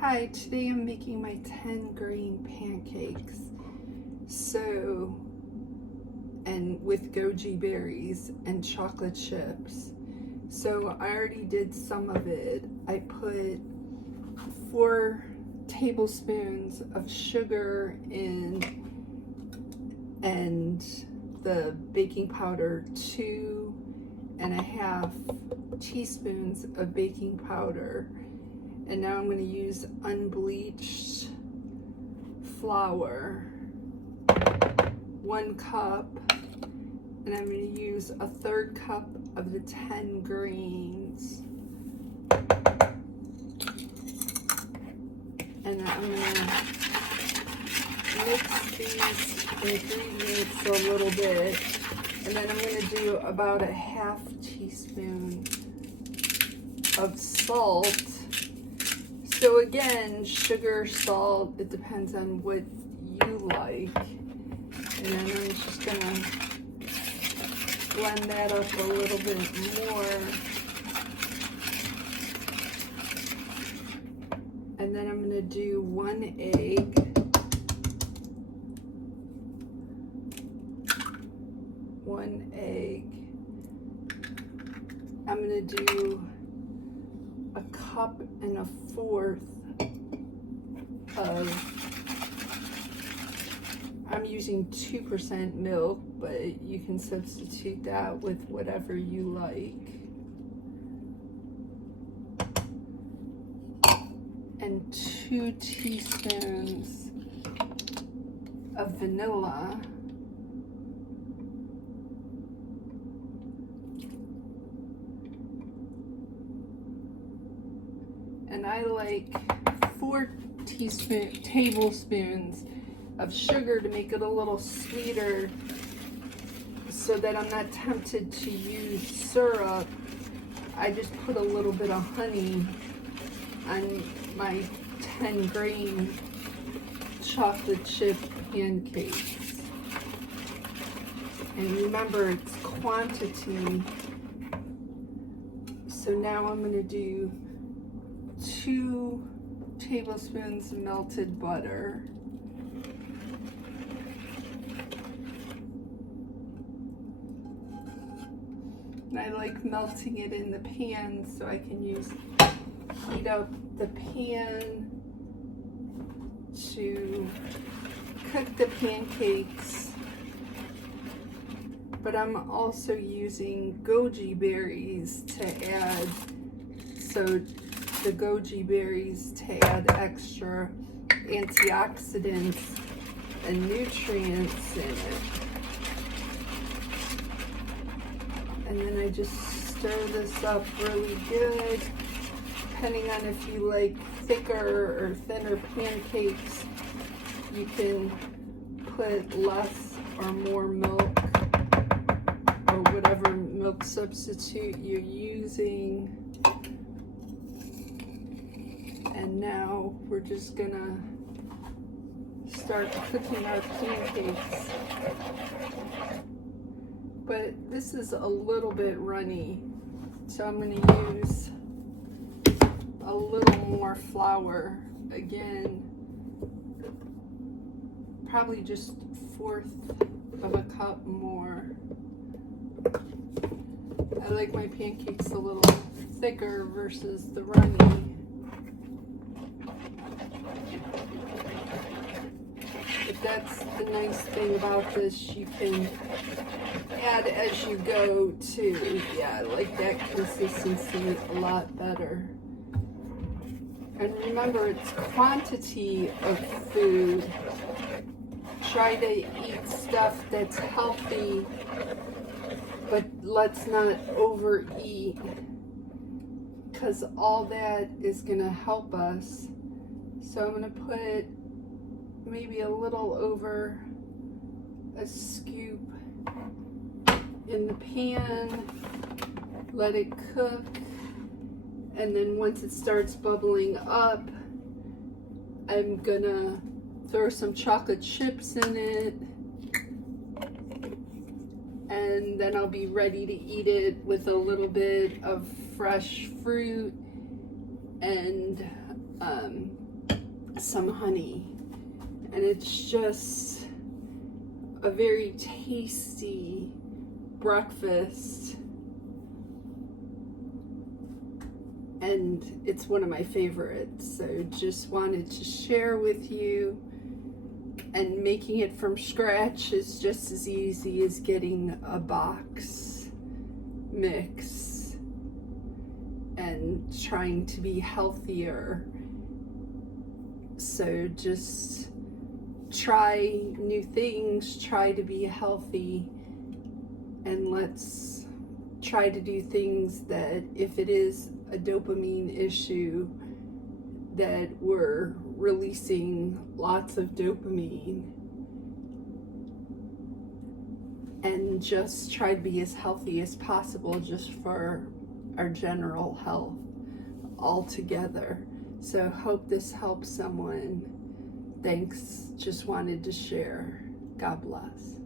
Hi, today I'm making my 10 grain pancakes. And with goji berries and chocolate chips. So I already did some of it. I put 4 tablespoons of sugar in and the baking powder, 2.5 teaspoons of baking powder. And now I'm going to use unbleached flour, 1 cup, and I'm going to use 1/3 cup of the 10 grains. And I'm going to mix these ingredients a little bit, and then I'm going to do about 1/2 teaspoon of salt. So again, sugar, salt, it depends on what you like. And then I'm just gonna blend that up a little bit more. And then I'm gonna do 1 egg. I'm gonna do 1.25 cups of, I'm using 2% milk, but you can substitute that with whatever you like. And 2 teaspoons of vanilla. And I like 4 tablespoons of sugar to make it a little sweeter, so that I'm not tempted to use syrup. I just put a little bit of honey on my 10 grain chocolate chip pancakes. And remember, it's quantity. So now I'm going to do 2 tablespoons of melted butter. And I like melting it in the pan so I can heat up the pan to cook the pancakes. But I'm also using goji berries to add, so the goji berries to add extra antioxidants and nutrients in it. And then I just stir this up really good. Depending on if you like thicker or thinner pancakes, you can put less or more milk, or whatever milk substitute you're using. And now we're just gonna start cooking our pancakes. But this is a little bit runny, so I'm gonna use a little more flour. Again, probably just 1/4 of a cup more. I like my pancakes a little thicker versus the runny. But that's the nice thing about this, you can add as you go too. Yeah, I like that consistency a lot better. And remember, it's quantity of food. Try to eat stuff that's healthy, but let's not overeat, because all that is going to help us. So I'm going to put maybe a little over a scoop in the pan, let it cook, and then once it starts bubbling up, I'm gonna throw some chocolate chips in it, and then I'll be ready to eat it with a little bit of fresh fruit and some honey, and it's just a very tasty breakfast, and it's one of my favorites. So just wanted to share with you. And making it from scratch is just as easy as getting a box mix and trying to be healthier. So just try new things, try to be healthy, and let's try to do things that, if it is a dopamine issue, that we're releasing lots of dopamine, and just try to be as healthy as possible just for our general health altogether. So hope this helps someone. Thanks, just wanted to share. God bless.